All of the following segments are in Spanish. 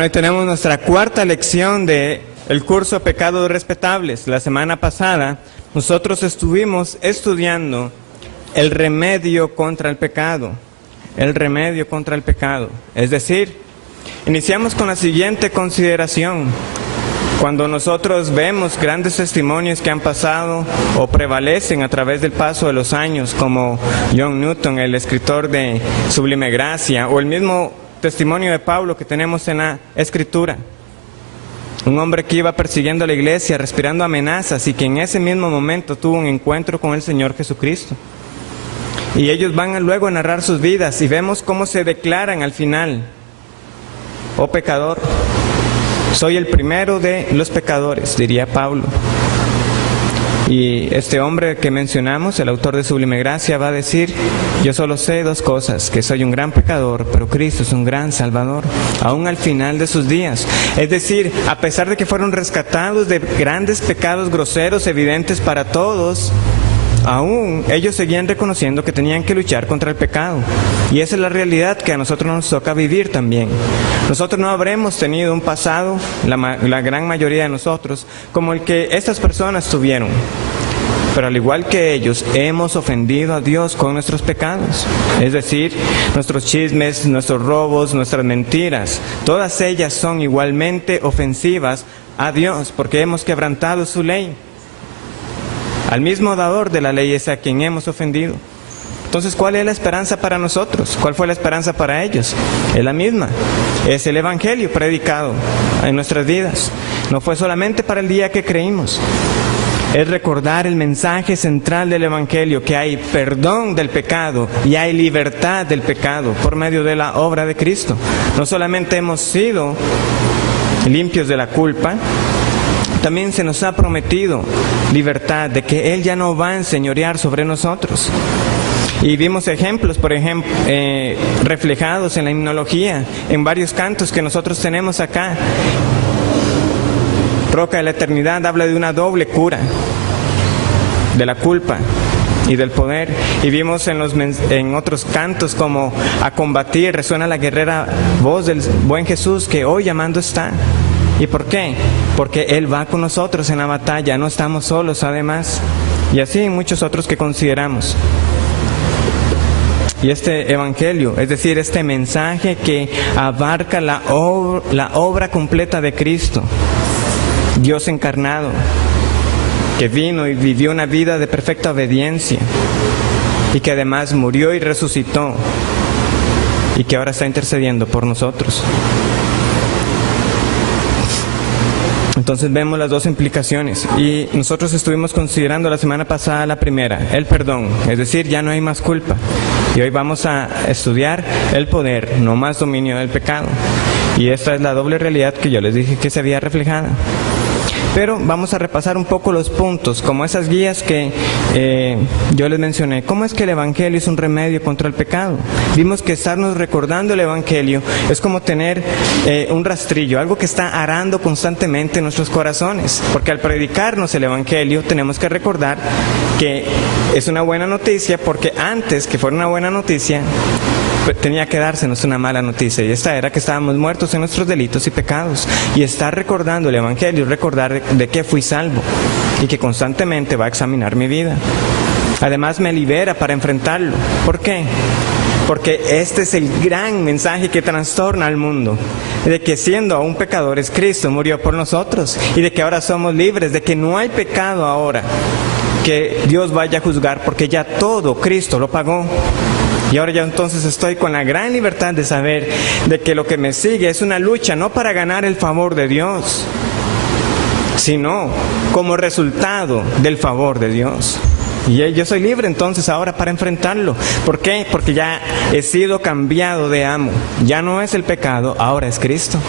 Bueno, hoy tenemos nuestra cuarta lección de el curso Pecados Respetables. La semana pasada nosotros estuvimos estudiando el remedio contra el pecado. El remedio contra el pecado. Es decir, iniciamos con la siguiente consideración. Cuando nosotros vemos grandes testimonios que han pasado o prevalecen a través del paso de los años, como John Newton, el escritor de Sublime Gracia, o el mismo testimonio de Pablo que tenemos en la Escritura. Un hombre que iba persiguiendo a la iglesia, respirando amenazas y que en ese mismo momento tuvo un encuentro con el Señor Jesucristo. Y ellos van luego a narrar sus vidas y vemos cómo se declaran al final: oh pecador, soy el primero de los pecadores, diría Pablo. Y este hombre que mencionamos, el autor de Sublime Gracia, va a decir: yo solo sé dos cosas, que soy un gran pecador, pero Cristo es un gran Salvador, aún al final de sus días. Es decir, a pesar de que fueron rescatados de grandes pecados groseros, evidentes para todos, aún ellos seguían reconociendo que tenían que luchar contra el pecado. Y esa es la realidad que a nosotros nos toca vivir también. Nosotros no habremos tenido un pasado, la gran mayoría de nosotros, como el que estas personas tuvieron. Pero al igual que ellos, hemos ofendido a Dios con nuestros pecados. Es decir, nuestros chismes, nuestros robos, nuestras mentiras, todas ellas son igualmente ofensivas a Dios, porque hemos quebrantado su ley. Al mismo dador de la ley es a quien hemos ofendido. Entonces, ¿cuál es la esperanza para nosotros? ¿Cuál fue la esperanza para ellos? Es la misma. Es el Evangelio predicado en nuestras vidas. No fue solamente para el día que creímos. Es recordar el mensaje central del Evangelio, que hay perdón del pecado y hay libertad del pecado por medio de la obra de Cristo. No solamente hemos sido limpios de la culpa, también se nos ha prometido libertad, de que Él ya no va a enseñorear sobre nosotros. Y vimos ejemplos, por ejemplo, reflejados en la himnología, en varios cantos que nosotros tenemos acá. Roca de la Eternidad habla de una doble cura, de la culpa y del poder. Y vimos en otros cantos como A combatir resuena la guerrera voz del buen Jesús, que hoy llamando está. ¿Y por qué? Porque Él va con nosotros en la batalla, no estamos solos además. Y así muchos otros que consideramos. Y este Evangelio, es decir, este mensaje que abarca la obra completa de Cristo, Dios encarnado, que vino y vivió una vida de perfecta obediencia, y que además murió y resucitó, y que ahora está intercediendo por nosotros. Entonces vemos las dos implicaciones, y nosotros estuvimos considerando la semana pasada la primera, el perdón, es decir, ya no hay más culpa. Y hoy vamos a estudiar el poder, no más dominio del pecado. Y esta es la doble realidad que yo les dije que se había reflejada. Pero vamos a repasar un poco los puntos, como esas guías que yo les mencioné. ¿Cómo es que el Evangelio es un remedio contra el pecado? Vimos que estarnos recordando el Evangelio es como tener un rastrillo, algo que está arando constantemente en nuestros corazones. Porque al predicarnos el Evangelio tenemos que recordar que es una buena noticia, porque antes que fuera una buena noticia, tenía que dársenos una mala noticia, y esta era que estábamos muertos en nuestros delitos y pecados. Y estar recordando el Evangelio, recordar de qué fui salvo, y que constantemente va a examinar mi vida. Además me libera para enfrentarlo. ¿Por qué? Porque este es el gran mensaje que trastorna al mundo, de que siendo aún pecadores, Cristo murió por nosotros, y de que ahora somos libres, de que no hay pecado ahora que Dios vaya a juzgar, porque ya todo Cristo lo pagó. Y ahora ya entonces estoy con la gran libertad de saber de que lo que me sigue es una lucha no para ganar el favor de Dios, sino como resultado del favor de Dios. Y yo soy libre entonces ahora para enfrentarlo. ¿Por qué? Porque ya he sido cambiado de amo. Ya no es el pecado, ahora es Cristo.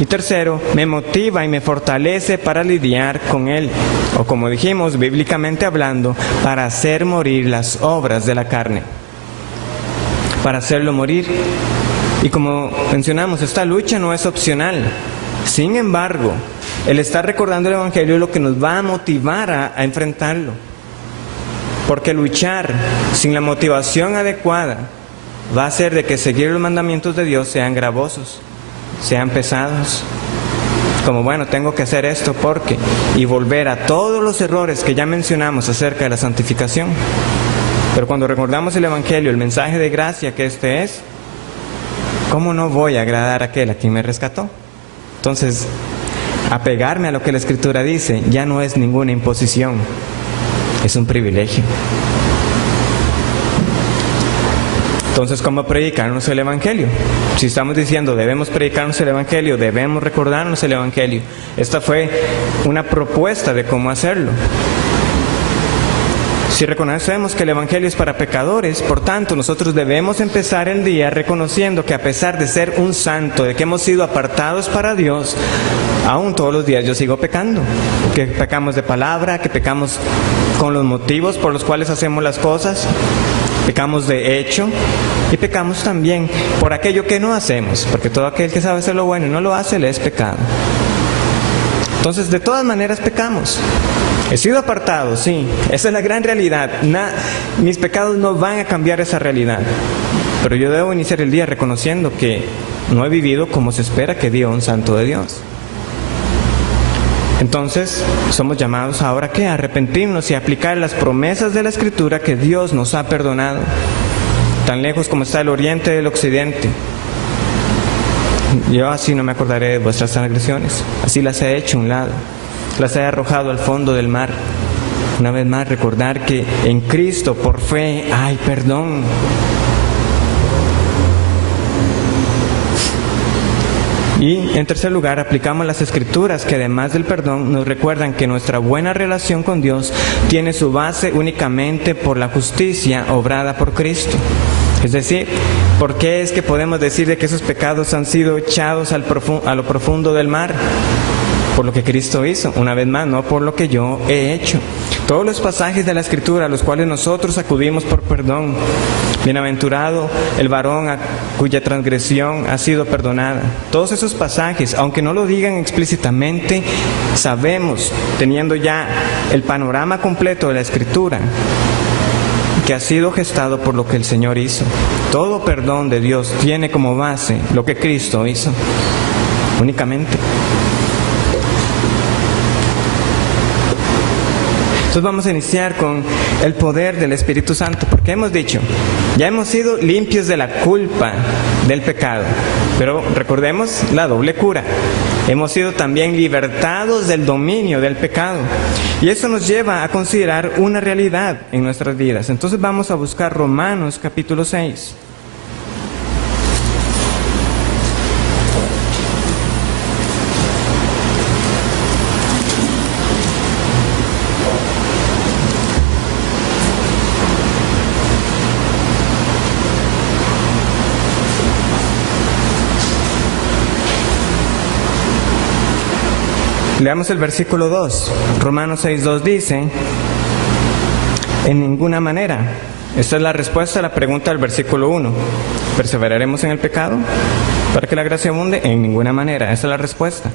Y tercero, me motiva y me fortalece para lidiar con Él. O como dijimos, bíblicamente hablando, para hacer morir las obras de la carne. Para hacerlo morir. Y como mencionamos, esta lucha no es opcional. Sin embargo, el estar recordando el Evangelio es lo que nos va a motivar a enfrentarlo. Porque luchar sin la motivación adecuada va a hacer de que seguir los mandamientos de Dios sean gravosos, sean pesados. Como, bueno, tengo que hacer esto porque, y volver a todos los errores que ya mencionamos acerca de la santificación. Pero cuando recordamos el Evangelio, el mensaje de gracia que este es, ¿cómo no voy a agradar a aquel a quien me rescató? Entonces, apegarme a lo que la Escritura dice ya no es ninguna imposición, es un privilegio. Entonces, ¿cómo predicarnos el Evangelio? Si estamos diciendo debemos predicarnos el Evangelio, debemos recordarnos el Evangelio. Esta fue una propuesta de cómo hacerlo. Si reconocemos que el Evangelio es para pecadores, por tanto, nosotros debemos empezar el día reconociendo que a pesar de ser un santo, de que hemos sido apartados para Dios, aún todos los días yo sigo pecando. Que pecamos de palabra, que pecamos con los motivos por los cuales hacemos las cosas, pecamos de hecho y pecamos también por aquello que no hacemos, porque todo aquel que sabe hacer lo bueno y no lo hace, le es pecado. Entonces, de todas maneras pecamos. He sido apartado, sí, esa es la gran realidad. Mis pecados no van a cambiar esa realidad. Pero yo debo iniciar el día reconociendo que no he vivido como se espera que viva un santo de Dios. Entonces, somos llamados ahora ¿qué? A arrepentirnos y a aplicar las promesas de la Escritura que Dios nos ha perdonado. Tan lejos como está el oriente del occidente. Yo así no me acordaré de vuestras transgresiones. Así las he hecho a un lado. Las he arrojado al fondo del mar. Una vez más, recordar que en Cristo, por fe, hay perdón. Y en tercer lugar, aplicamos las Escrituras que además del perdón nos recuerdan que nuestra buena relación con Dios tiene su base únicamente por la justicia obrada por Cristo. Es decir, ¿por qué es que podemos decir de que esos pecados han sido echados a lo profundo del mar? Por lo que Cristo hizo, una vez más, no por lo que yo he hecho. Todos los pasajes de la Escritura a los cuales nosotros acudimos por perdón. Bienaventurado el varón cuya transgresión ha sido perdonada. Todos esos pasajes, aunque no lo digan explícitamente, sabemos, teniendo ya el panorama completo de la Escritura, que ha sido gestado por lo que el Señor hizo. Todo perdón de Dios tiene como base lo que Cristo hizo, únicamente. Entonces vamos a iniciar con el poder del Espíritu Santo, porque hemos dicho, ya hemos sido limpios de la culpa del pecado, pero recordemos la doble cura. Hemos sido también libertados del dominio del pecado, y eso nos lleva a considerar una realidad en nuestras vidas. Entonces vamos a buscar Romanos capítulo 6. Leamos el versículo 2. Romanos 6:2 dice, en ninguna manera. Esta es la respuesta a la pregunta del versículo 1. ¿Perseveraremos en el pecado para que la gracia abunde? En ninguna manera. Esa es la respuesta.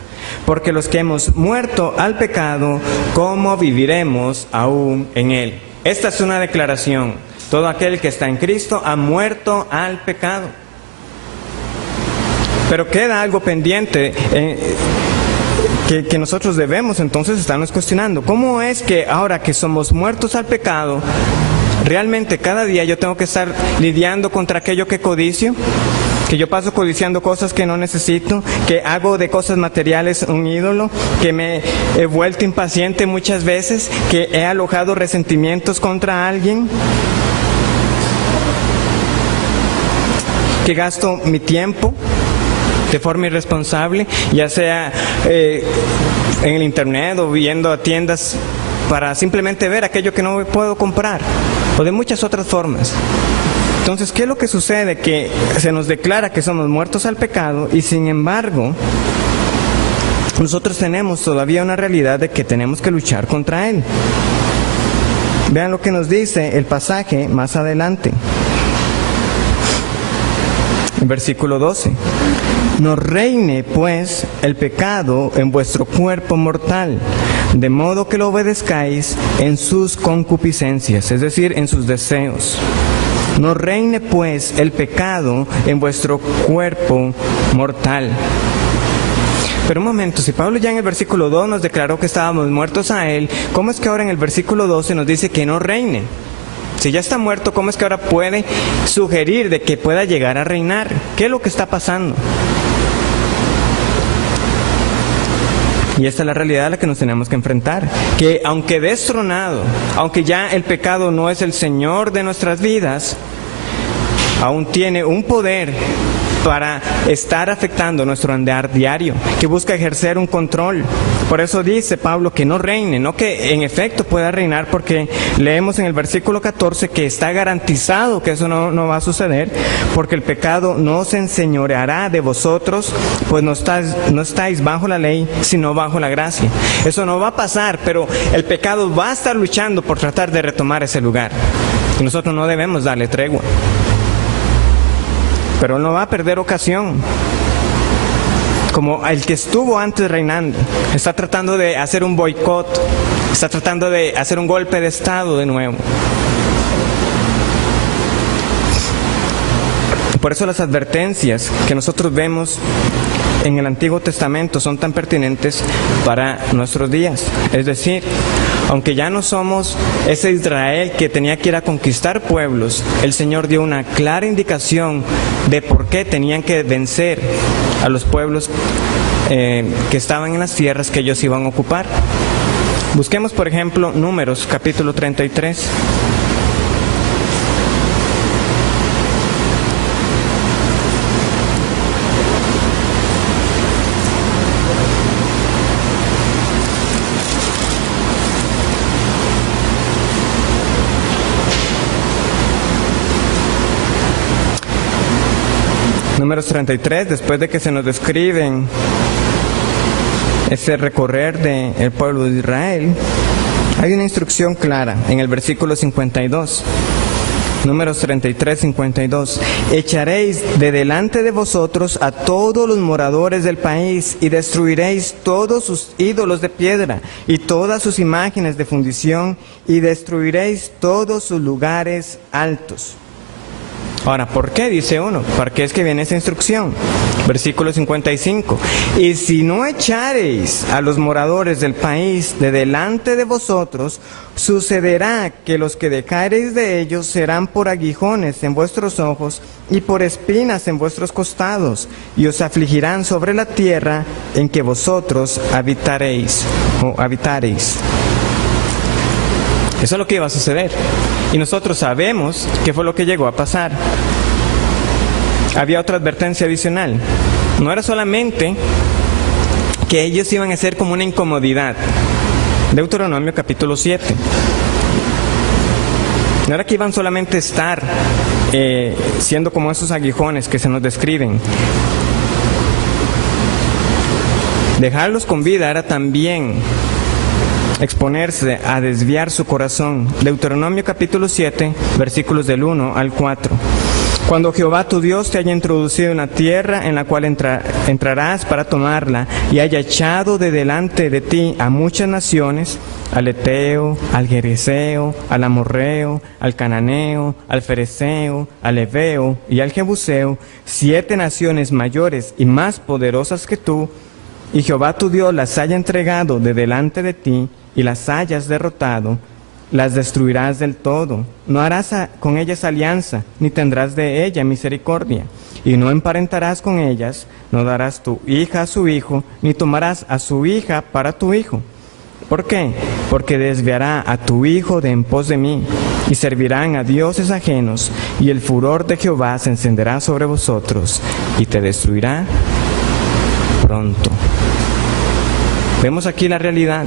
Porque los que hemos muerto al pecado, ¿cómo viviremos aún en él? Esta es una declaración. Todo aquel que está en Cristo ha muerto al pecado. Pero queda algo pendiente que nosotros debemos entonces estarnos cuestionando. ¿Cómo es que ahora que somos muertos al pecado, realmente cada día yo tengo que estar lidiando contra aquello que codicio? Que yo paso codiciando cosas que no necesito, que hago de cosas materiales un ídolo, que me he vuelto impaciente muchas veces, que he alojado resentimientos contra alguien, que gasto mi tiempo de forma irresponsable, ya sea en el internet o yendo a tiendas para simplemente ver aquello que no puedo comprar, o de muchas otras formas. Entonces, ¿qué es lo que sucede? Que se nos declara que somos muertos al pecado y sin embargo nosotros tenemos todavía una realidad de que tenemos que luchar contra él. Vean lo que nos dice el pasaje más adelante. Versículo 12. No reine pues el pecado en vuestro cuerpo mortal, de modo que lo obedezcáis en sus concupiscencias, es decir, en sus deseos. No reine pues el pecado en vuestro cuerpo mortal. Pero un momento, si Pablo ya en el versículo 2 nos declaró que estábamos muertos a él, ¿cómo es que ahora en el versículo 12 nos dice que no reine? Si ya está muerto, ¿cómo es que ahora puede sugerir de que pueda llegar a reinar? ¿Qué es lo que está pasando? Y esta es la realidad a la que nos tenemos que enfrentar. Que aunque destronado, aunque ya el pecado no es el Señor de nuestras vidas, aún tiene un poder para estar afectando nuestro andar diario, que busca ejercer un control. Por eso dice Pablo que no reine, no que en efecto pueda reinar, porque leemos en el versículo 14 que está garantizado que eso no va a suceder, porque el pecado no se enseñoreará de vosotros, pues no estáis bajo la ley, sino bajo la gracia. Eso no va a pasar, pero el pecado va a estar luchando por tratar de retomar ese lugar. Y nosotros no debemos darle tregua. Pero él no va a perder ocasión, como el que estuvo antes reinando. Está tratando de hacer un boicot, está tratando de hacer un golpe de estado de nuevo. Por eso las advertencias que nosotros vemos en el Antiguo Testamento son tan pertinentes para nuestros días. Es decir, aunque ya no somos ese Israel que tenía que ir a conquistar pueblos, el Señor dio una clara indicación de por qué tenían que vencer a los pueblos que estaban en las tierras que ellos iban a ocupar. Busquemos, por ejemplo, Números, capítulo 33. Números 33, después de que se nos describen ese recorrer del pueblo de Israel, hay una instrucción clara en el versículo 52. Números 33, 52. Echaréis de delante de vosotros a todos los moradores del país y destruiréis todos sus ídolos de piedra y todas sus imágenes de fundición y destruiréis todos sus lugares altos. Ahora, ¿por qué? Dice uno. ¿Para qué es que viene esa instrucción? Versículo 55. Y si no echareis a los moradores del país de delante de vosotros, sucederá que los que dejareis de ellos serán por aguijones en vuestros ojos y por espinas en vuestros costados, y os afligirán sobre la tierra en que vosotros habitaréis o habitareis. Eso es lo que iba a suceder. Y nosotros sabemos qué fue lo que llegó a pasar. Había otra advertencia adicional. No era solamente que ellos iban a ser como una incomodidad. Deuteronomio capítulo 7. No era que iban solamente a estar siendo como esos aguijones que se nos describen. Dejarlos con vida era también exponerse a desviar su corazón. Deuteronomio capítulo 7, versículos del 1 al 4. Cuando Jehová tu Dios te haya introducido en la tierra en la cual entrarás para tomarla, y haya echado de delante de ti a muchas naciones, al Eteo, al Gereseo, al Amorreo, al Cananeo, al Fereceo, al Heveo y al Jebuseo, 7 naciones mayores y más poderosas que tú, y Jehová tu Dios las haya entregado de delante de ti, y las hayas derrotado, las destruirás del todo. No harás con ellas alianza, ni tendrás de ella misericordia, y no emparentarás con ellas, no darás tu hija a su hijo, ni tomarás a su hija para tu hijo. ¿Por qué? Porque desviará a tu hijo de en pos de mí, y servirán a dioses ajenos, y el furor de Jehová se encenderá sobre vosotros, y te destruirá pronto. Vemos aquí la realidad.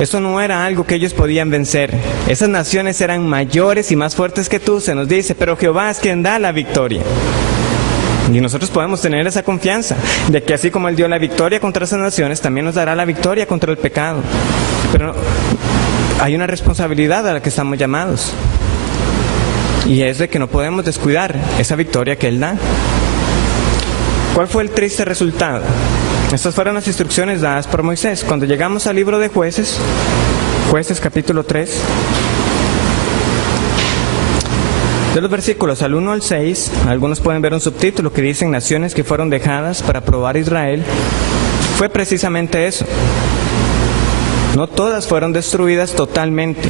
Eso no era algo que ellos podían vencer. Esas naciones eran mayores y más fuertes que tú, se nos dice, pero Jehová es quien da la victoria. Y nosotros podemos tener esa confianza de que así como Él dio la victoria contra esas naciones, también nos dará la victoria contra el pecado. Pero hay una responsabilidad a la que estamos llamados, y es de que no podemos descuidar esa victoria que Él da. ¿Cuál fue el triste resultado? Estas fueron las instrucciones dadas por Moisés. Cuando llegamos al libro de Jueces, Jueces capítulo 3, De los versículos al 1 al 6, algunos pueden ver un subtítulo que dice naciones que fueron dejadas para probar a Israel. Fue precisamente eso. No todas fueron destruidas totalmente.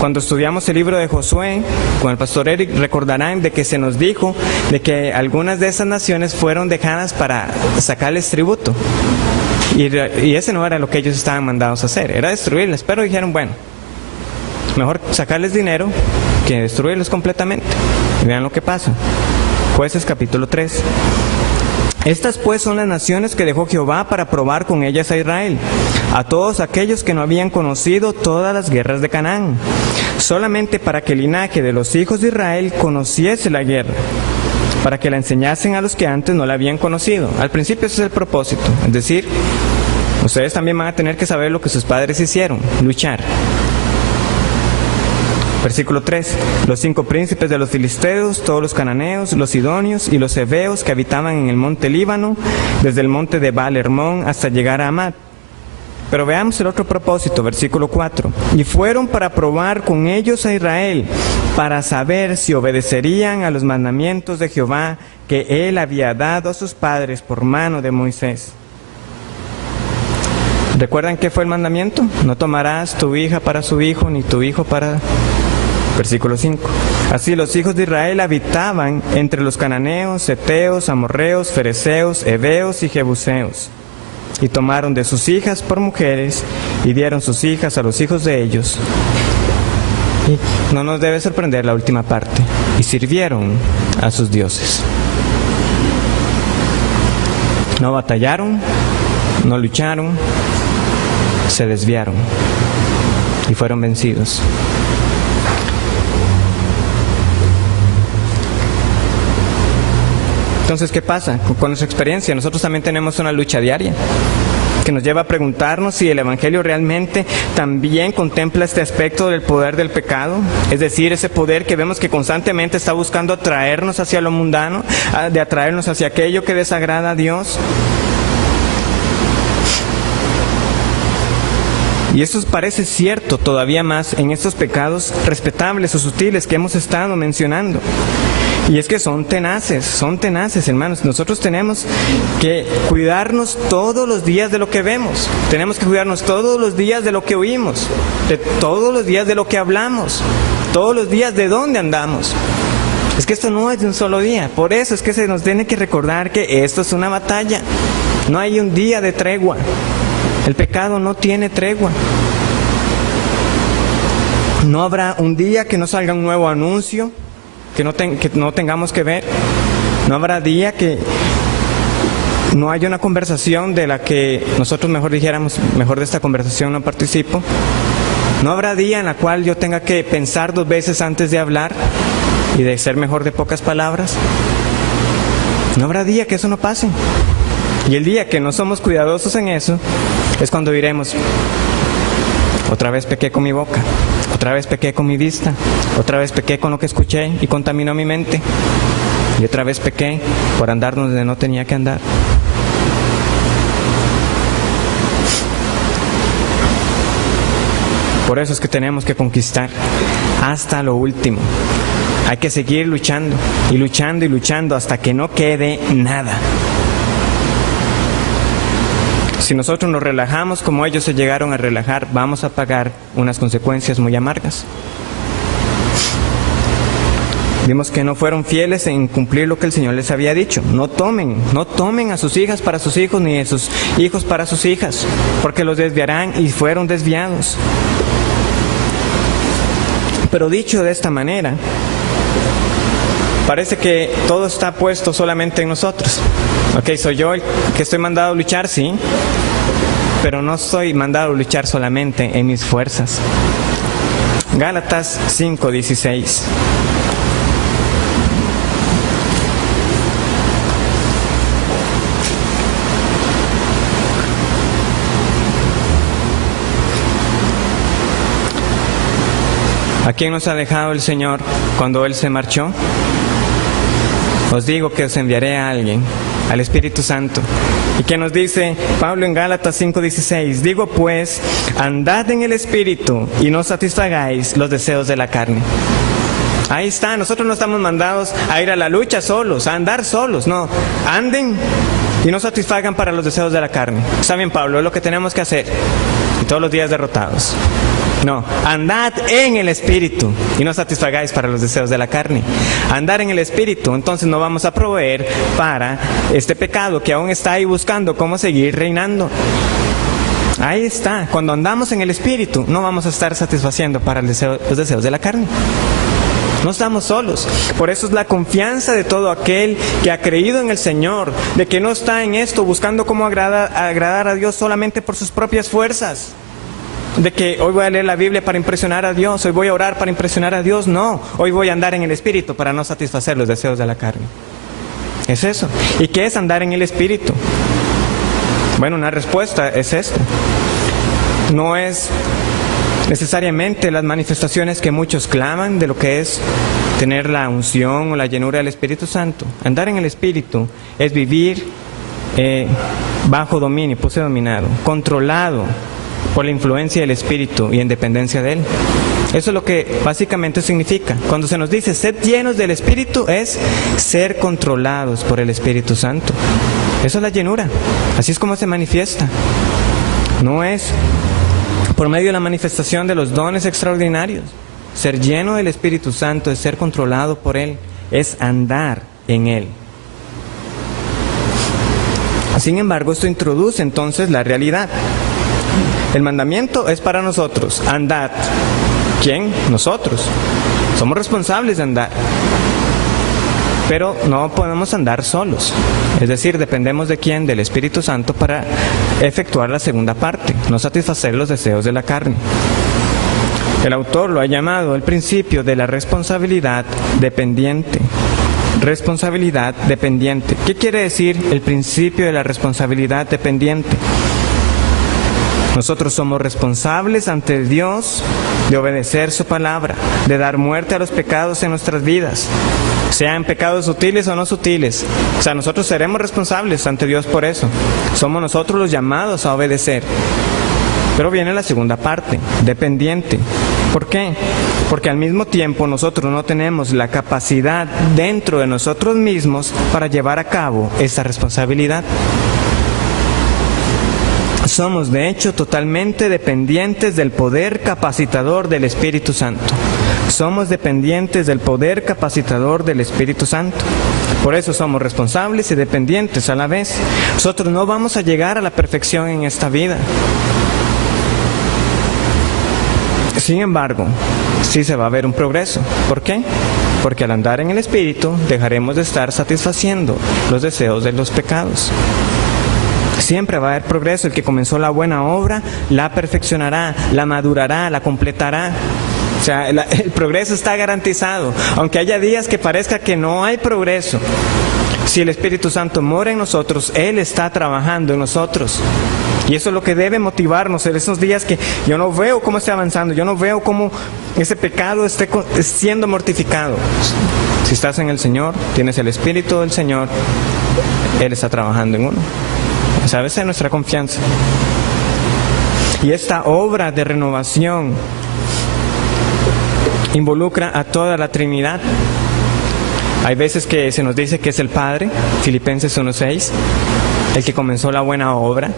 Cuando estudiamos el libro de Josué, con el pastor Eric, recordarán de que se nos dijo de que algunas de esas naciones fueron dejadas para sacarles tributo. Y ese no era lo que ellos estaban mandados a hacer, era destruirles. Pero dijeron, bueno, mejor sacarles dinero que destruirlos completamente. Y vean lo que pasa. Jueces capítulo 3. Estas pues son las naciones que dejó Jehová para probar con ellas a Israel, a todos aquellos que no habían conocido todas las guerras de Canaán, solamente para que el linaje de los hijos de Israel conociese la guerra, para que la enseñasen a los que antes no la habían conocido. Al principio ese es el propósito, es decir, ustedes también van a tener que saber lo que sus padres hicieron, luchar. Versículo 3. Los 5 príncipes de los filisteos, todos los cananeos, los sidonios y los heveos que habitaban en el monte Líbano, desde el monte de Baal Hermón hasta llegar a Amat. Pero veamos el otro propósito, versículo 4. Y fueron para probar con ellos a Israel, para saber si obedecerían a los mandamientos de Jehová que él había dado a sus padres por mano de Moisés. ¿Recuerdan qué fue el mandamiento? No tomarás tu hija para su hijo, ni tu hijo para... Versículo 5. Así los hijos de Israel habitaban entre los cananeos, heteos, amorreos, fereceos, heveos y jebuseos. Y tomaron de sus hijas por mujeres y dieron sus hijas a los hijos de ellos. Y no nos debe sorprender la última parte. Y sirvieron a sus dioses. No batallaron, no lucharon, se desviaron y fueron vencidos. Entonces, ¿qué pasa? Con nuestra experiencia, nosotros también tenemos una lucha diaria que nos lleva a preguntarnos si el Evangelio realmente también contempla este aspecto del poder del pecado, es decir, ese poder que vemos que constantemente está buscando atraernos hacia lo mundano, de atraernos hacia aquello que desagrada a Dios. Y eso parece cierto todavía más en estos pecados respetables o sutiles que hemos estado mencionando. Y es que son tenaces, hermanos. Nosotros tenemos que cuidarnos todos los días de lo que vemos. Tenemos que cuidarnos todos los días de lo que oímos, de todos los días de lo que hablamos, todos los días de dónde andamos. Es que esto no es de un solo día. Por eso es que se nos tiene que recordar que esto es una batalla. No hay un día de tregua. El pecado no tiene tregua. No habrá un día que no salga un nuevo anuncio que no tengamos que ver. No habrá día que no haya una conversación de la que nosotros mejor dijéramos, mejor de esta conversación no participo. No habrá día en la cual yo tenga que pensar 2 veces antes de hablar y de ser mejor de pocas palabras. No habrá día que eso no pase. Y el día que no somos cuidadosos en eso es cuando diremos, otra vez pequé con mi boca, otra vez pequé con mi vista, otra vez pequé con lo que escuché y contaminó mi mente, y otra vez pequé por andar donde no tenía que andar. Por eso es que tenemos que conquistar hasta lo último. Hay que seguir luchando y luchando y luchando hasta que no quede nada. Si nosotros nos relajamos como ellos se llegaron a relajar, vamos a pagar unas consecuencias muy amargas. Vimos que no fueron fieles en cumplir lo que el Señor les había dicho. No tomen a sus hijas para sus hijos, ni a sus hijos para sus hijas, porque los desviarán, y fueron desviados. Pero dicho de esta manera, parece que todo está puesto solamente en nosotros. Ok, soy yo el que estoy mandado a luchar, sí, pero no soy mandado a luchar solamente en mis fuerzas. Gálatas 5:16. ¿A quién nos ha dejado el Señor cuando Él se marchó? Os digo que os enviaré a alguien, al Espíritu Santo. ¿Y qué nos dice Pablo en Gálatas 5:16? Digo pues, andad en el Espíritu y no satisfagáis los deseos de la carne. Ahí está, nosotros no estamos mandados a ir a la lucha solos, a andar solos, no. Anden y no satisfagan para los deseos de la carne. Está bien, Pablo, es lo que tenemos que hacer. Y todos los días derrotados. No, andad en el Espíritu y no satisfagáis para los deseos de la carne. Andar en el Espíritu, entonces no vamos a proveer para este pecado que aún está ahí buscando cómo seguir reinando. Ahí está, cuando andamos en el Espíritu no vamos a estar satisfaciendo para los deseos de la carne. No estamos solos. Por eso es la confianza de todo aquel que ha creído en el Señor, de que no está en esto buscando cómo agradar a Dios solamente por sus propias fuerzas. De que hoy voy a leer la Biblia para impresionar a Dios, hoy voy a orar para impresionar a Dios. No, hoy voy a andar en el Espíritu para no satisfacer los deseos de la carne. Es eso. ¿Y qué es andar en el Espíritu? Bueno, una respuesta es esta. No es necesariamente las manifestaciones que muchos claman de lo que es tener la unción o la llenura del Espíritu Santo. Andar en el Espíritu es vivir bajo dominio, dominado, controlado por la influencia del Espíritu y en dependencia de Él. Eso es lo que básicamente significa. Cuando se nos dice sed llenos del Espíritu, es ser controlados por el Espíritu Santo. Eso es la llenura. Así es como se manifiesta. No es por medio de la manifestación de los dones extraordinarios. Ser lleno del Espíritu Santo es ser controlado por Él, es andar en Él. Sin embargo, esto introduce entonces la realidad. El mandamiento es para nosotros, andad. ¿Quién? Nosotros. Somos responsables de andar. Pero no podemos andar solos. Es decir, dependemos de quién, del Espíritu Santo, para efectuar la segunda parte, no satisfacer los deseos de la carne. El autor lo ha llamado el principio de la responsabilidad dependiente. Responsabilidad dependiente. ¿Qué quiere decir el principio de la responsabilidad dependiente? Nosotros somos responsables ante Dios de obedecer su palabra, de dar muerte a los pecados en nuestras vidas, sean pecados sutiles o no sutiles. O sea, nosotros seremos responsables ante Dios por eso. Somos nosotros los llamados a obedecer. Pero viene la segunda parte, dependiente. ¿Por qué? Porque al mismo tiempo nosotros no tenemos la capacidad dentro de nosotros mismos para llevar a cabo esa responsabilidad. Somos de hecho totalmente dependientes del poder capacitador del Espíritu Santo. Somos dependientes del poder capacitador del Espíritu Santo. Por eso somos responsables y dependientes a la vez. Nosotros no vamos a llegar a la perfección en esta vida. Sin embargo, sí se va a ver un progreso. ¿Por qué? Porque al andar en el Espíritu dejaremos de estar satisfaciendo los deseos de los pecados. Siempre va a haber progreso. El que comenzó la buena obra la perfeccionará, la madurará, la completará. O sea, el progreso está garantizado. Aunque haya días que parezca que no hay progreso, si el Espíritu Santo mora en nosotros, Él está trabajando en nosotros. Y eso es lo que debe motivarnos en esos días que yo no veo cómo esté avanzando, yo no veo cómo ese pecado esté siendo mortificado. Si estás en el Señor, tienes el Espíritu del Señor, Él está trabajando en uno. ¿Sabes? Esa es nuestra confianza. Y esta obra de renovación involucra a toda la Trinidad. Hay veces que se nos dice que es el Padre, Filipenses 1:6, el que comenzó la buena obra.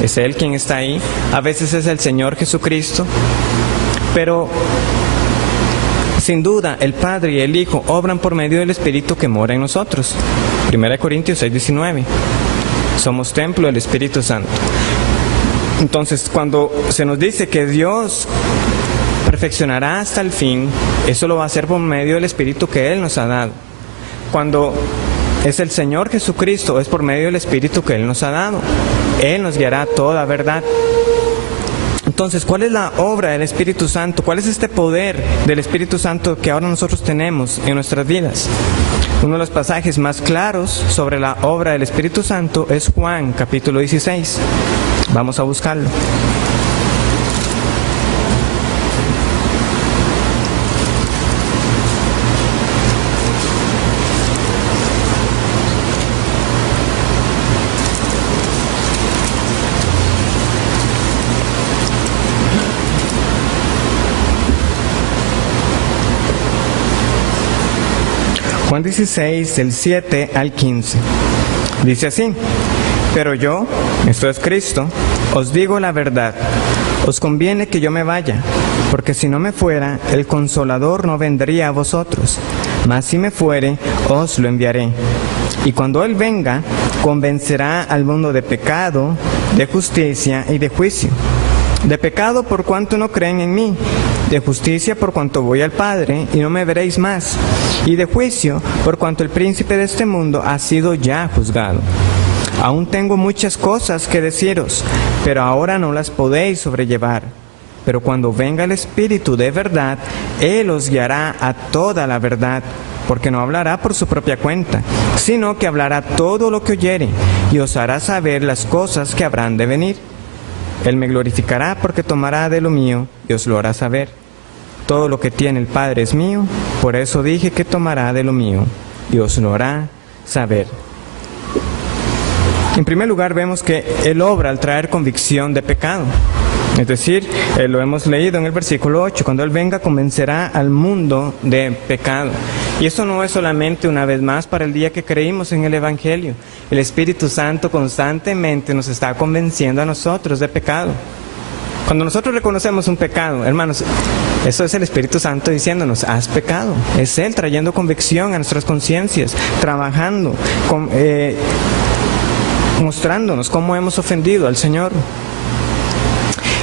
Es Él quien está ahí. A veces es el Señor Jesucristo. Pero sin duda el Padre y el Hijo obran por medio del Espíritu que mora en nosotros. 1 Corintios 6:19. Somos templo del Espíritu Santo. Entonces, cuando se nos dice que Dios perfeccionará hasta el fin, eso lo va a hacer por medio del Espíritu que Él nos ha dado. Cuando es el Señor Jesucristo, es por medio del Espíritu que Él nos ha dado. Él nos guiará a toda verdad. Entonces, ¿cuál es la obra del Espíritu Santo? ¿Cuál es este poder del Espíritu Santo que ahora nosotros tenemos en nuestras vidas? Uno de los pasajes más claros sobre la obra del Espíritu Santo es Juan, capítulo 16. Vamos a buscarlo. Juan 16, del 7 al 15. Dice así: pero yo, esto es Cristo, os digo la verdad. Os conviene que yo me vaya, porque si no me fuera, el Consolador no vendría a vosotros. Mas si me fuere, os lo enviaré. Y cuando Él venga, convencerá al mundo de pecado, de justicia y de juicio. De pecado por cuanto no creen en mí, de justicia por cuanto voy al Padre y no me veréis más, y de juicio por cuanto el príncipe de este mundo ha sido ya juzgado. Aún tengo muchas cosas que deciros, pero ahora no las podéis sobrellevar. Pero cuando venga el Espíritu de verdad, Él os guiará a toda la verdad, porque no hablará por su propia cuenta, sino que hablará todo lo que oyere, y os hará saber las cosas que habrán de venir. Él me glorificará porque tomará de lo mío y os lo hará saber. Todo lo que tiene el Padre es mío, por eso dije que tomará de lo mío y os lo hará saber. En primer lugar, vemos que Él obra al traer convicción de pecado. Es decir, lo hemos leído en el versículo 8, cuando Él venga convencerá al mundo de pecado. Y eso no es solamente una vez más para el día que creímos en el Evangelio. El Espíritu Santo constantemente nos está convenciendo a nosotros de pecado. Cuando nosotros reconocemos un pecado, hermanos, eso es el Espíritu Santo diciéndonos: has pecado. Es Él trayendo convicción a nuestras conciencias, trabajando, mostrándonos cómo hemos ofendido al Señor.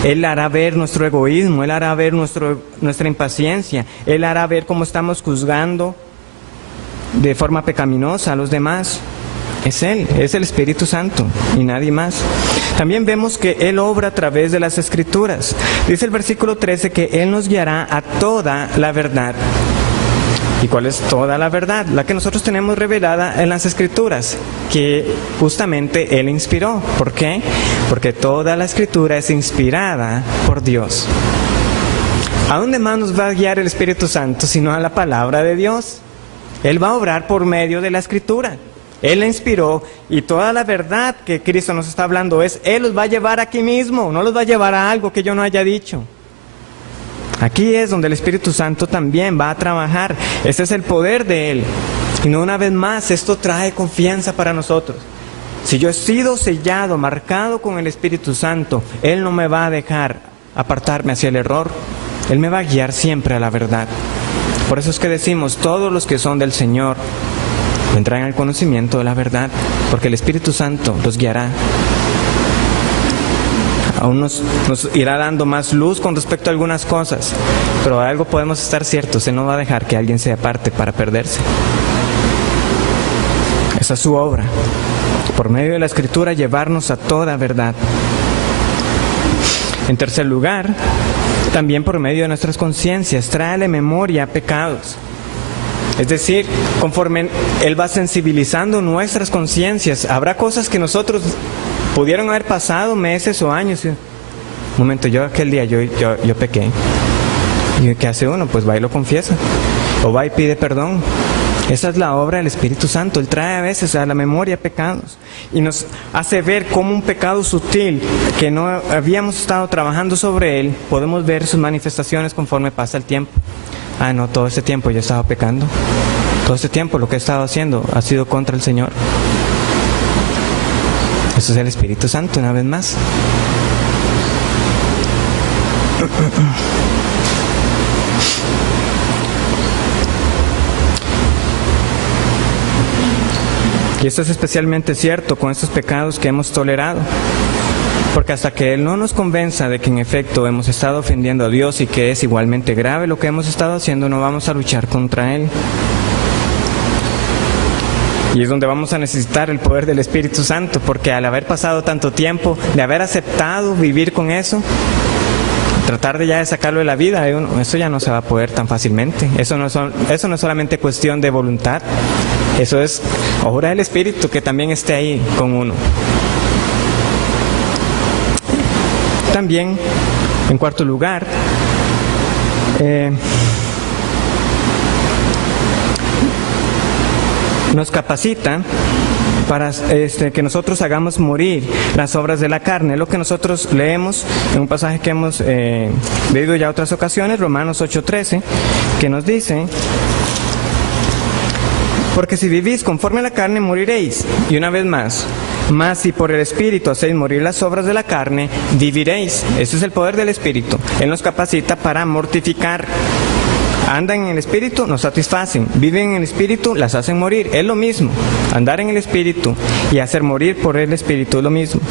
Él hará ver nuestro egoísmo, Él hará ver nuestra impaciencia, Él hará ver cómo estamos juzgando de forma pecaminosa a los demás. Es Él, es el Espíritu Santo y nadie más. También vemos que Él obra a través de las Escrituras. Dice el versículo 13 que Él nos guiará a toda la verdad. ¿Y cuál es toda la verdad? La que nosotros tenemos revelada en las Escrituras, que justamente Él inspiró. ¿Por qué? Porque toda la Escritura es inspirada por Dios. ¿A dónde más nos va a guiar el Espíritu Santo sino a la palabra de Dios? Él va a obrar por medio de la Escritura. Él la inspiró y toda la verdad que Cristo nos está hablando Él los va a llevar aquí mismo, no los va a llevar a algo que yo no haya dicho. Aquí es donde el Espíritu Santo también va a trabajar. Este es el poder de Él. Y no una vez más, esto trae confianza para nosotros. Si yo he sido sellado, marcado con el Espíritu Santo, Él no me va a dejar apartarme hacia el error. Él me va a guiar siempre a la verdad. Por eso es que decimos, todos los que son del Señor vendrán al conocimiento de la verdad, porque el Espíritu Santo los guiará. Aún nos irá dando más luz con respecto a algunas cosas, pero algo podemos estar ciertos: Él no va a dejar que alguien se aparte para perderse. Esa es su obra, por medio de la Escritura llevarnos a toda verdad. En tercer lugar, también por medio de nuestras conciencias, tráele memoria pecados. Es decir, conforme Él va sensibilizando nuestras conciencias, habrá cosas que nosotros pudieron haber pasado meses o años. Un momento, yo aquel día yo pequé. ¿Y qué hace uno? Pues va y lo confiesa. O va y pide perdón. Esa es la obra del Espíritu Santo. Él trae a veces a la memoria pecados. Y nos hace ver cómo un pecado sutil que no habíamos estado trabajando sobre él, podemos ver sus manifestaciones conforme pasa el tiempo. Ah, no, todo ese tiempo yo he estado pecando. Todo ese tiempo lo que he estado haciendo ha sido contra el Señor. Eso es el Espíritu Santo, una vez más. Y esto es especialmente cierto con estos pecados que hemos tolerado. Porque hasta que Él no nos convenza de que en efecto hemos estado ofendiendo a Dios y que es igualmente grave lo que hemos estado haciendo, no vamos a luchar contra Él. Y es donde vamos a necesitar el poder del Espíritu Santo, porque al haber pasado tanto tiempo, de haber aceptado vivir con eso, tratar de ya de sacarlo de la vida, eso ya no se va a poder tan fácilmente. Eso no es solamente cuestión de voluntad, eso es obra del Espíritu que también esté ahí con uno. También, en cuarto lugar, nos capacita para que nosotros hagamos morir las obras de la carne. Lo que nosotros leemos en un pasaje que hemos leído ya otras ocasiones, Romanos 8:13, que nos dice: Porque si vivís conforme a la carne, moriréis. Y una vez más, mas si por el Espíritu hacéis morir las obras de la carne, viviréis. Ese es el poder del Espíritu. Él nos capacita para mortificar. Andan en el Espíritu, nos satisfacen. Viven en el Espíritu, las hacen morir. Es lo mismo. Andar en el Espíritu y hacer morir por el Espíritu es lo mismo.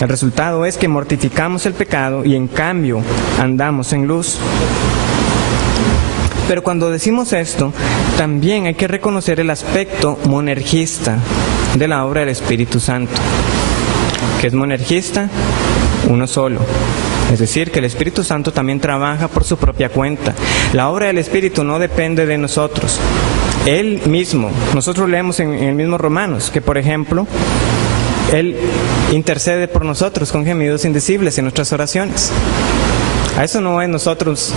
El resultado es que mortificamos el pecado y en cambio andamos en luz. Pero cuando decimos esto, también hay que reconocer el aspecto monergista de la obra del Espíritu Santo. ¿Qué es monergista? Uno solo. Es decir, que el Espíritu Santo también trabaja por su propia cuenta. La obra del Espíritu no depende de nosotros. Él mismo, nosotros leemos en el mismo Romanos, que por ejemplo, Él intercede por nosotros con gemidos indecibles en nuestras oraciones. A eso no es nosotros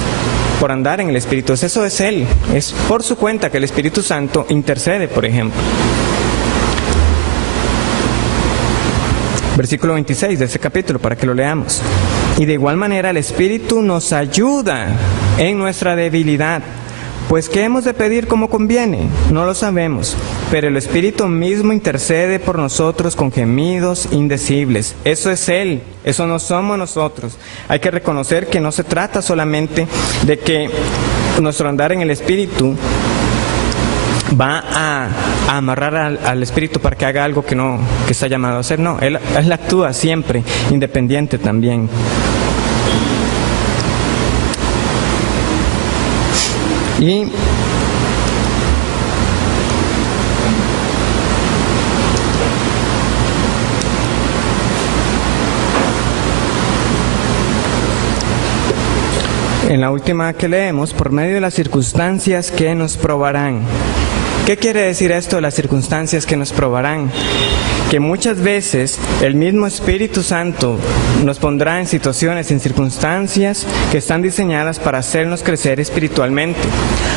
por andar en el Espíritu, eso es Él. Es por su cuenta que el Espíritu Santo intercede, por ejemplo. Versículo 26 de ese capítulo, para que lo leamos. Y de igual manera el Espíritu nos ayuda en nuestra debilidad. Pues ¿qué hemos de pedir como conviene? No lo sabemos, pero el Espíritu mismo intercede por nosotros con gemidos indecibles. Eso es Él, eso no somos nosotros. Hay que reconocer que no se trata solamente de que nuestro andar en el Espíritu va a amarrar al Espíritu para que haga algo que está llamado a hacer. No, Él actúa siempre, independiente también. Y en la última que leemos, por medio de las circunstancias que nos probarán. ¿Qué quiere decir esto de las circunstancias que nos probarán? Que muchas veces el mismo Espíritu Santo nos pondrá en situaciones, en circunstancias que están diseñadas para hacernos crecer espiritualmente.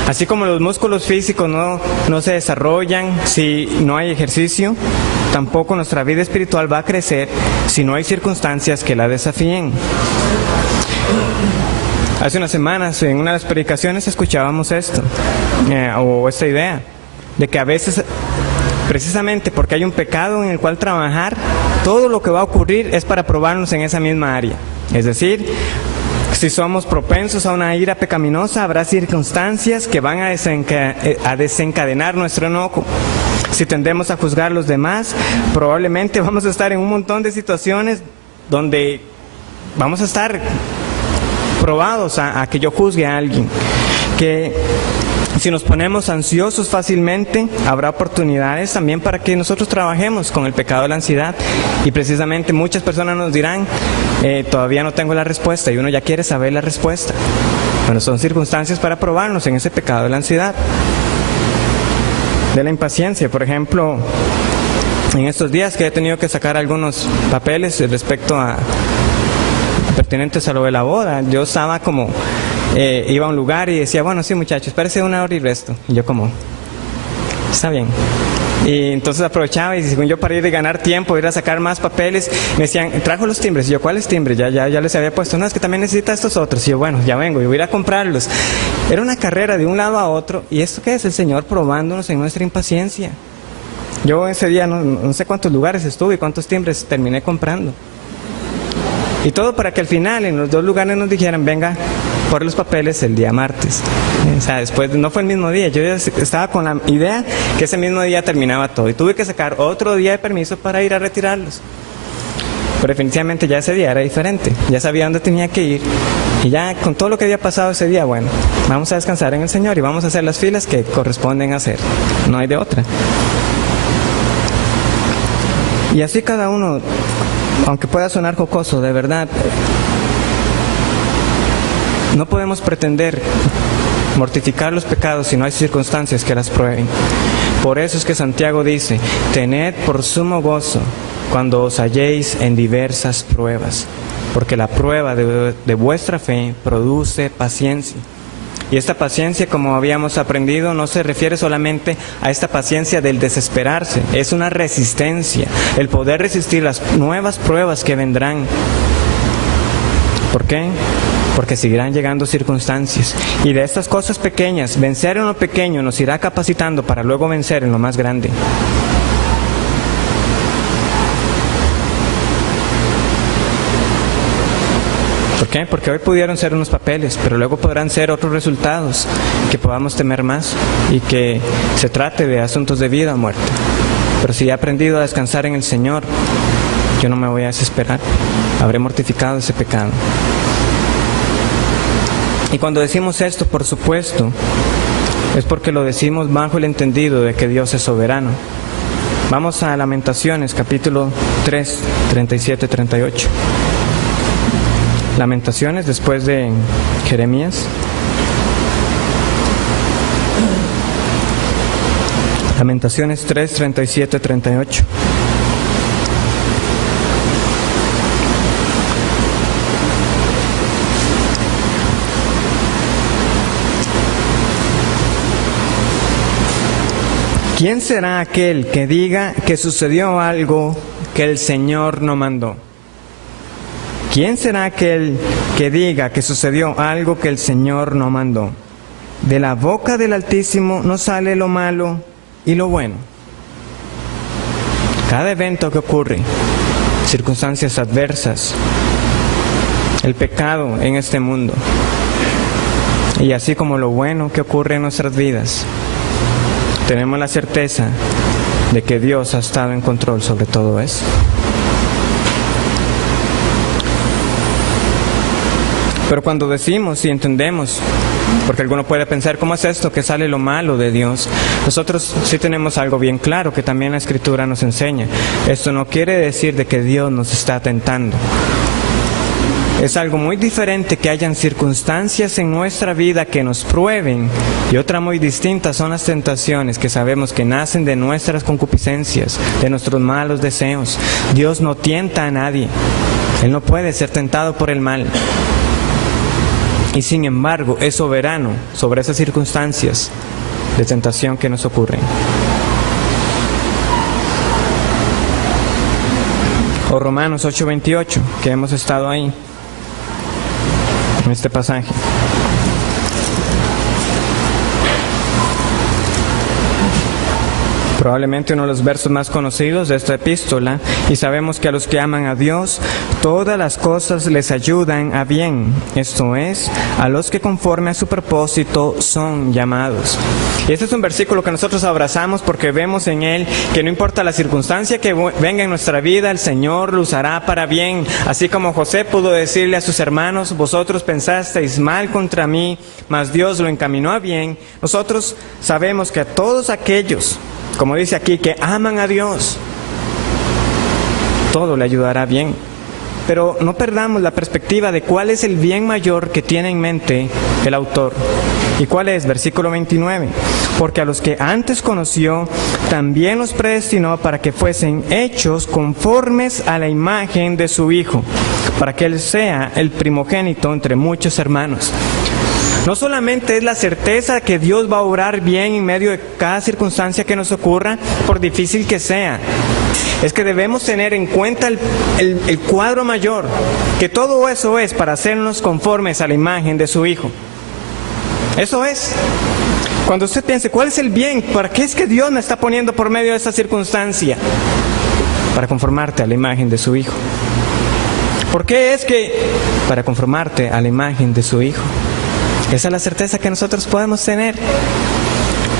Así como los músculos físicos no se desarrollan si no hay ejercicio, tampoco nuestra vida espiritual va a crecer si no hay circunstancias que la desafíen. Hace unas semanas en una de las predicaciones escuchábamos esto, o esta idea, de que a veces, precisamente porque hay un pecado en el cual trabajar, todo lo que va a ocurrir es para probarnos en esa misma área. Es decir, si somos propensos a una ira pecaminosa, habrá circunstancias que van a desencadenar nuestro enojo. Si tendemos a juzgar a los demás, probablemente vamos a estar en un montón de situaciones donde vamos a estar probados a que yo juzgue a alguien. Que si nos ponemos ansiosos fácilmente, habrá oportunidades también para que nosotros trabajemos con el pecado de la ansiedad. Y precisamente muchas personas nos dirán, todavía no tengo la respuesta, y uno ya quiere saber la respuesta. Bueno, son circunstancias para probarnos en ese pecado de la ansiedad. De la impaciencia, por ejemplo, en estos días que he tenido que sacar algunos papeles respecto a pertinentes a lo de la boda, yo estaba como, iba a un lugar y decía, bueno, sí muchachos, espérese una hora y resto. Y yo como, está bien. Y entonces aprovechaba y según yo para ir a ganar tiempo, ir a sacar más papeles, me decían, trajo los timbres. Y yo, ¿cuáles timbres? Ya les había puesto, no, es que también necesita estos otros. Y yo, bueno, ya vengo, yo voy a ir a comprarlos. Era una carrera de un lado a otro. ¿Y esto qué es? El Señor probándonos en nuestra impaciencia. Yo ese día no sé cuántos lugares estuve y cuántos timbres terminé comprando. Y todo para que al final en los dos lugares nos dijeran, venga, por los papeles el día martes. O sea, después, no fue el mismo día, yo ya estaba con la idea que ese mismo día terminaba todo. Y tuve que sacar otro día de permiso para ir a retirarlos. Pero definitivamente ya ese día era diferente, ya sabía dónde tenía que ir. Y ya con todo lo que había pasado ese día, bueno, vamos a descansar en el Señor y vamos a hacer las filas que corresponden hacer. No hay de otra. Y así cada uno, aunque pueda sonar jocoso, de verdad, no podemos pretender mortificar los pecados si no hay circunstancias que las prueben. Por eso es que Santiago dice, tened por sumo gozo cuando os halléis en diversas pruebas, porque la prueba de vuestra fe produce paciencia. Y esta paciencia, como habíamos aprendido, no se refiere solamente a esta paciencia del desesperarse, es una resistencia, el poder resistir las nuevas pruebas que vendrán. ¿Por qué? porque seguirán llegando circunstancias. Y de estas cosas pequeñas, vencer en lo pequeño nos irá capacitando para luego vencer en lo más grande. ¿Por qué? Porque hoy pudieron ser unos papeles, pero luego podrán ser otros resultados que podamos temer más y que se trate de asuntos de vida o muerte. Pero si he aprendido a descansar en el Señor, yo no me voy a desesperar. Habré mortificado ese pecado. Y cuando decimos esto, por supuesto, es porque lo decimos bajo el entendido de que Dios es soberano. Vamos a Lamentaciones, capítulo 3, 37-38. Lamentaciones después de Jeremías. Lamentaciones 3, 37-38. ¿Quién será aquel que diga que sucedió algo que el Señor no mandó? ¿Quién será aquel que diga que sucedió algo que el Señor no mandó? De la boca del Altísimo no sale lo malo y lo bueno. Cada evento que ocurre, circunstancias adversas, el pecado en este mundo, y así como lo bueno que ocurre en nuestras vidas, tenemos la certeza de que Dios ha estado en control sobre todo eso. Pero cuando decimos y entendemos, porque alguno puede pensar, ¿cómo es esto que sale lo malo de Dios? Nosotros sí tenemos algo bien claro que también la Escritura nos enseña. Esto no quiere decir de que Dios nos está tentando. Es algo muy diferente que hayan circunstancias en nuestra vida que nos prueben, y otra muy distinta son las tentaciones que sabemos que nacen de nuestras concupiscencias, de nuestros malos deseos. Dios no tienta a nadie. Él no puede ser tentado por el mal. Y sin embargo es soberano sobre esas circunstancias de tentación que nos ocurren. O Romanos 8:28, que hemos estado ahí, en este pasaje. Probablemente uno de los versos más conocidos de esta epístola, y sabemos que a los que aman a Dios, todas las cosas les ayudan a bien, esto es, a los que conforme a su propósito son llamados. Y este es un versículo que nosotros abrazamos porque vemos en él que no importa la circunstancia que venga en nuestra vida, el Señor lo usará para bien. Así como José pudo decirle a sus hermanos, vosotros pensasteis mal contra mí, mas Dios lo encaminó a bien. Nosotros sabemos que a todos aquellos, como dice aquí, que aman a Dios, todo le ayudará bien. Pero no perdamos la perspectiva de cuál es el bien mayor que tiene en mente el autor. ¿Y cuál es? Versículo 29. Porque a los que antes conoció, también los predestinó para que fuesen hechos conformes a la imagen de su Hijo, para que Él sea el primogénito entre muchos hermanos. No solamente es la certeza que Dios va a obrar bien en medio de cada circunstancia que nos ocurra, por difícil que sea. Es que debemos tener en cuenta el cuadro mayor, que todo eso es para hacernos conformes a la imagen de su Hijo. Eso es. Cuando usted piense, ¿cuál es el bien? ¿Para qué es que Dios me está poniendo por medio de esa circunstancia? Para conformarte a la imagen de su Hijo. ¿Por qué es que? Para conformarte a la imagen de su Hijo. Esa es la certeza que nosotros podemos tener.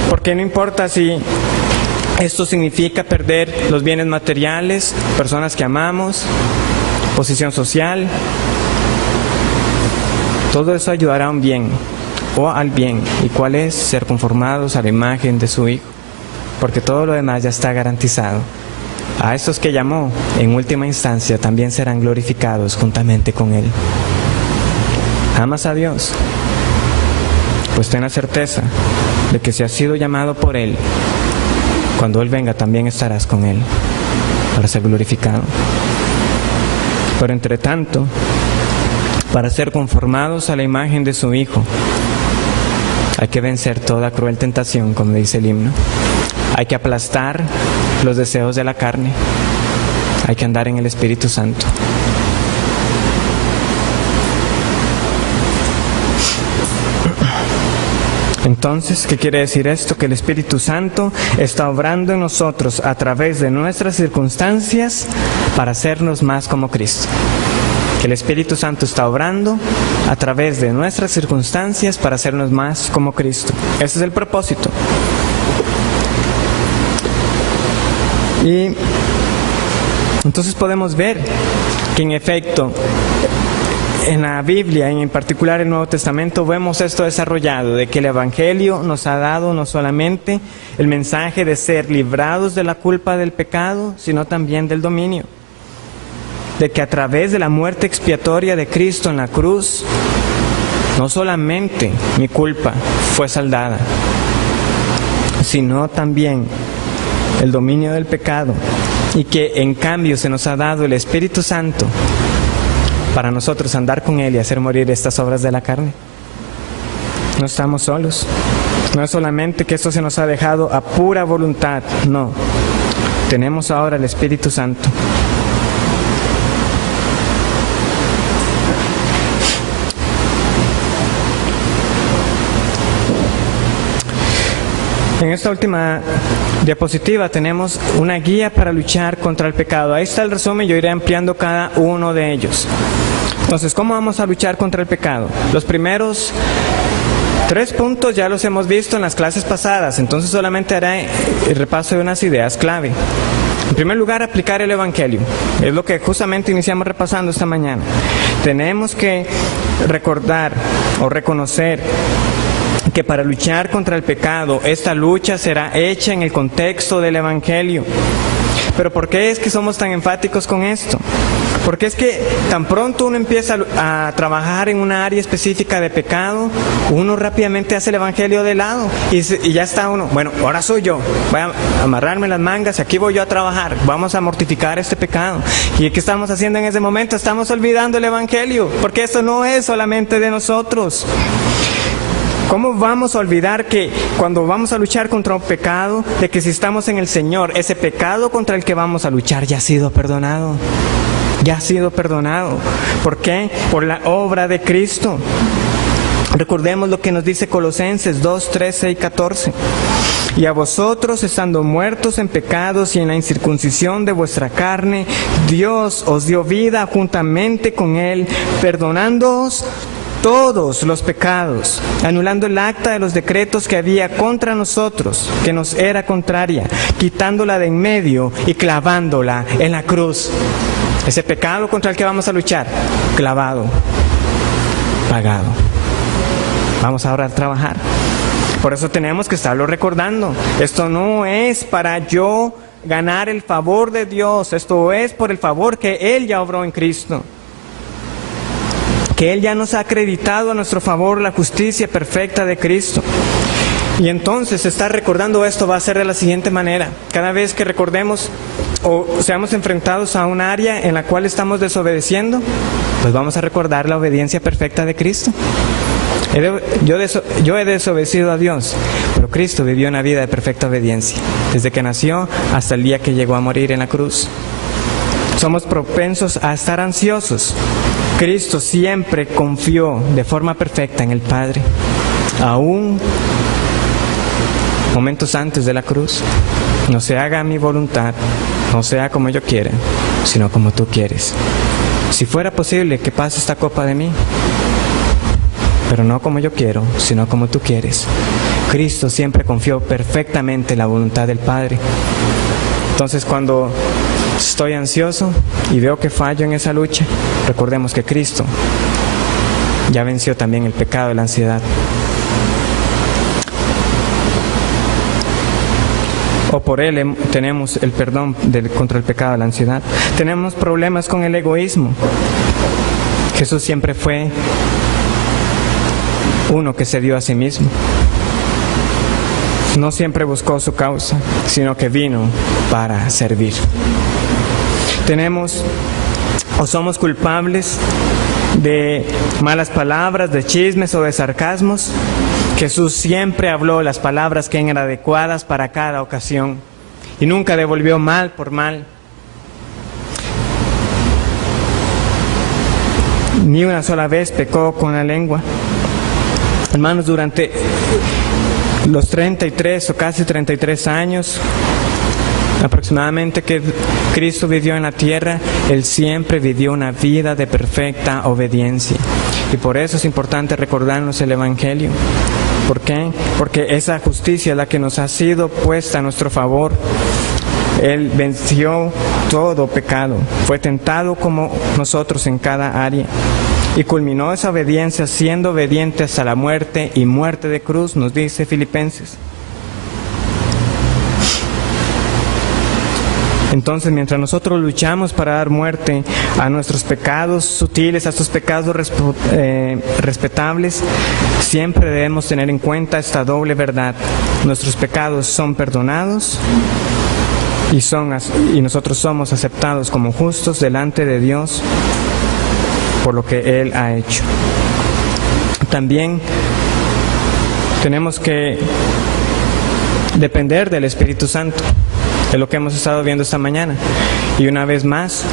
Porque no importa si esto significa perder los bienes materiales, personas que amamos, posición social, todo eso ayudará a un bien o al bien. ¿Y cuál es? Ser conformados a la imagen de su Hijo. Porque todo lo demás ya está garantizado. A estos que llamó, en última instancia, también serán glorificados juntamente con Él. ¿Amas a Dios? Pues ten la certeza de que si has sido llamado por Él, cuando Él venga también estarás con Él para ser glorificado. Pero entre tanto, para ser conformados a la imagen de su Hijo, hay que vencer toda cruel tentación, como dice el himno. Hay que aplastar los deseos de la carne. Hay que andar en el Espíritu Santo. Entonces, ¿qué quiere decir esto? Que el Espíritu Santo está obrando en nosotros a través de nuestras circunstancias para hacernos más como Cristo. Que el Espíritu Santo está obrando a través de nuestras circunstancias para hacernos más como Cristo. Ese es el propósito. Y entonces podemos ver que en efecto en la Biblia, en particular el Nuevo Testamento, vemos esto desarrollado, de que el Evangelio nos ha dado no solamente el mensaje de ser librados de la culpa del pecado, sino también del dominio. De que a través de la muerte expiatoria de Cristo en la cruz, no solamente mi culpa fue saldada, sino también el dominio del pecado, y que en cambio se nos ha dado el Espíritu Santo para nosotros andar con Él y hacer morir estas obras de la carne. No estamos solos. No es solamente que esto se nos ha dejado a pura voluntad, no. Tenemos ahora el Espíritu Santo. En esta última diapositiva tenemos una guía para luchar contra el pecado. Ahí está el resumen, yo iré ampliando cada uno de ellos. Entonces, ¿cómo vamos a luchar contra el pecado? Los primeros 3 puntos ya los hemos visto en las clases pasadas, entonces solamente haré el repaso de unas ideas clave. En primer lugar, aplicar el Evangelio. Es lo que justamente iniciamos repasando esta mañana. Tenemos que recordar o reconocer que para luchar contra el pecado, esta lucha será hecha en el contexto del Evangelio. Pero ¿por qué es que somos tan enfáticos con esto? Porque es que tan pronto uno empieza a trabajar en una área específica de pecado, uno rápidamente hace el Evangelio de lado y ya está uno, bueno, ahora soy yo, voy a amarrarme las mangas y aquí voy yo a trabajar, vamos a mortificar este pecado. ¿Y qué estamos haciendo en ese momento? Estamos olvidando el Evangelio, porque esto no es solamente de nosotros. ¿Cómo vamos a olvidar que cuando vamos a luchar contra un pecado, de que si estamos en el Señor, ese pecado contra el que vamos a luchar ya ha sido perdonado? Ya ha sido perdonado. ¿Por qué? Por la obra de Cristo. Recordemos lo que nos dice Colosenses 2, 13 y 14. Y a vosotros, estando muertos en pecados y en la incircuncisión de vuestra carne, Dios os dio vida juntamente con Él, perdonándoos todos los pecados, anulando el acta de los decretos que había contra nosotros, que nos era contraria, quitándola de en medio y clavándola en la cruz. Ese pecado contra el que vamos a luchar, clavado, pagado. Vamos ahora a trabajar. Por eso tenemos que estarlo recordando. Esto no es para yo ganar el favor de Dios, esto es por el favor que Él ya obró en Cristo. Que Él ya nos ha acreditado a nuestro favor la justicia perfecta de Cristo. Y entonces estar recordando esto va a ser de la siguiente manera. Cada vez que recordemos o seamos enfrentados a un área en la cual estamos desobedeciendo, pues vamos a recordar la obediencia perfecta de Cristo. Yo he desobedecido a Dios, pero Cristo vivió una vida de perfecta obediencia, desde que nació hasta el día que llegó a morir en la cruz. Somos propensos a estar ansiosos. Cristo siempre confió de forma perfecta en el Padre, aún momentos antes de la cruz. No se haga mi voluntad, no sea como yo quiera, sino como tú quieres. Si fuera posible que pase esta copa de mí, pero no como yo quiero, sino como tú quieres. Cristo siempre confió perfectamente en la voluntad del Padre. Entonces, cuando estoy ansioso y veo que fallo en esa lucha, recordemos que Cristo ya venció también el pecado de la ansiedad. O por Él tenemos el perdón contra el pecado de la ansiedad. Tenemos problemas con el egoísmo. Jesús siempre fue uno que se dio a sí mismo. No siempre buscó su causa, sino que vino para servir. Tenemos o somos culpables de malas palabras, de chismes o de sarcasmos. Jesús siempre habló las palabras que eran adecuadas para cada ocasión y nunca devolvió mal por mal. Ni una sola vez pecó con la lengua. Hermanos, durante los 33 o casi 33 años aproximadamente que Cristo vivió en la tierra, Él siempre vivió una vida de perfecta obediencia. Y por eso es importante recordarnos el Evangelio. ¿Por qué? Porque esa justicia es la que nos ha sido puesta a nuestro favor. Él venció todo pecado, fue tentado como nosotros en cada área. Y culminó esa obediencia siendo obediente hasta la muerte y muerte de cruz, nos dice Filipenses. Entonces, mientras nosotros luchamos para dar muerte a nuestros pecados sutiles, a estos pecados respetables, siempre debemos tener en cuenta esta doble verdad. Nuestros pecados son perdonados y nosotros somos aceptados como justos delante de Dios por lo que Él ha hecho. También tenemos que depender del Espíritu Santo. Es lo que hemos estado viendo esta mañana. Y una vez más,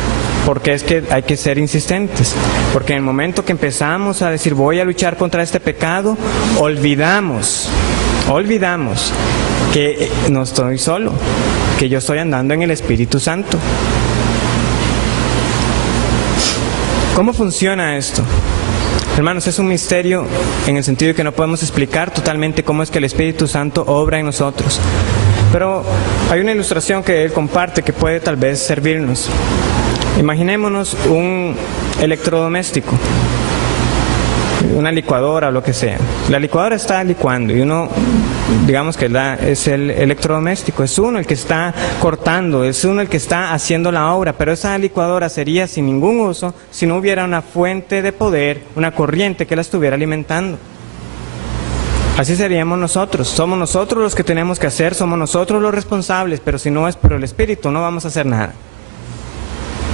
porque es que hay que ser insistentes. Porque en el momento que empezamos a decir voy a luchar contra este pecado, olvidamos que no estoy solo, que yo estoy andando en el Espíritu Santo. ¿Cómo funciona esto? Hermanos, es un misterio en el sentido de que no podemos explicar totalmente cómo es que el Espíritu Santo obra en nosotros. Pero hay una ilustración que él comparte que puede tal vez servirnos. Imaginémonos un electrodoméstico, una licuadora o lo que sea. La licuadora está licuando y uno, digamos que es el electrodoméstico, es uno el que está cortando, es uno el que está haciendo la obra, pero esa licuadora sería sin ningún uso si no hubiera una fuente de poder, una corriente que la estuviera alimentando. Así seríamos nosotros, somos nosotros los que tenemos que hacer, somos nosotros los responsables, pero si no es por el Espíritu no vamos a hacer nada.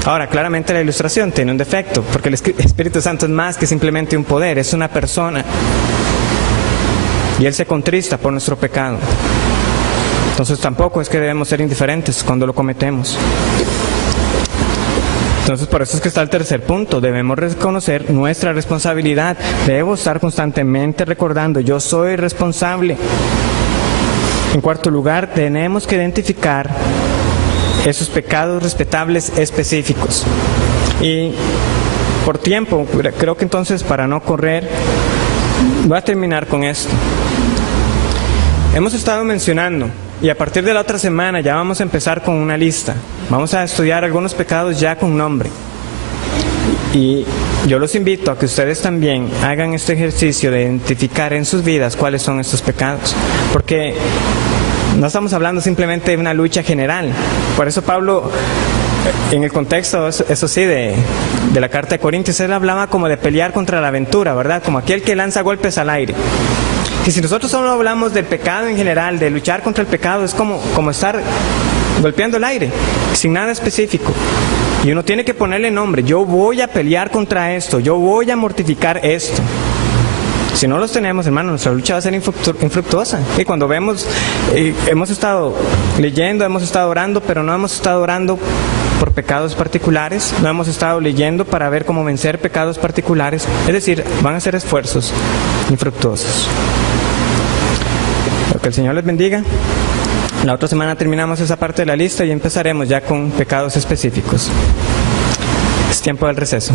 Ahora, claramente la ilustración tiene un defecto, porque el Espíritu Santo es más que simplemente un poder, es una persona. Y Él se contrista por nuestro pecado. Entonces tampoco es que debemos ser indiferentes cuando lo cometemos. Entonces por eso es que está el tercer punto, debemos reconocer nuestra responsabilidad, debo estar constantemente recordando, yo soy responsable. En cuarto lugar, tenemos que identificar esos pecados respetables específicos. Y por tiempo, creo que entonces para no correr, voy a terminar con esto. Hemos estado mencionando, y a partir de la otra semana ya vamos a empezar con una lista. Vamos a estudiar algunos pecados ya con nombre. Y yo los invito a que ustedes también hagan este ejercicio de identificar en sus vidas cuáles son estos pecados. Porque no estamos hablando simplemente de una lucha general. Por eso Pablo, en el contexto, eso sí, de la carta de Corintios, él hablaba como de pelear contra la aventura, ¿verdad? Como aquel que lanza golpes al aire. Y si nosotros solo hablamos del pecado en general, de luchar contra el pecado, es como estar golpeando el aire, sin nada específico. Y uno tiene que ponerle nombre. Yo voy a pelear contra esto, yo voy a mortificar esto. Si no los tenemos, hermano, nuestra lucha va a ser infructuosa. Y cuando vemos, hemos estado leyendo, hemos estado orando, pero no hemos estado orando por pecados particulares, no hemos estado leyendo para ver cómo vencer pecados particulares. Es decir, van a ser esfuerzos infructuosos. Que el Señor les bendiga. La otra semana terminamos esa parte de la lista y empezaremos ya con pecados específicos. Es tiempo del receso.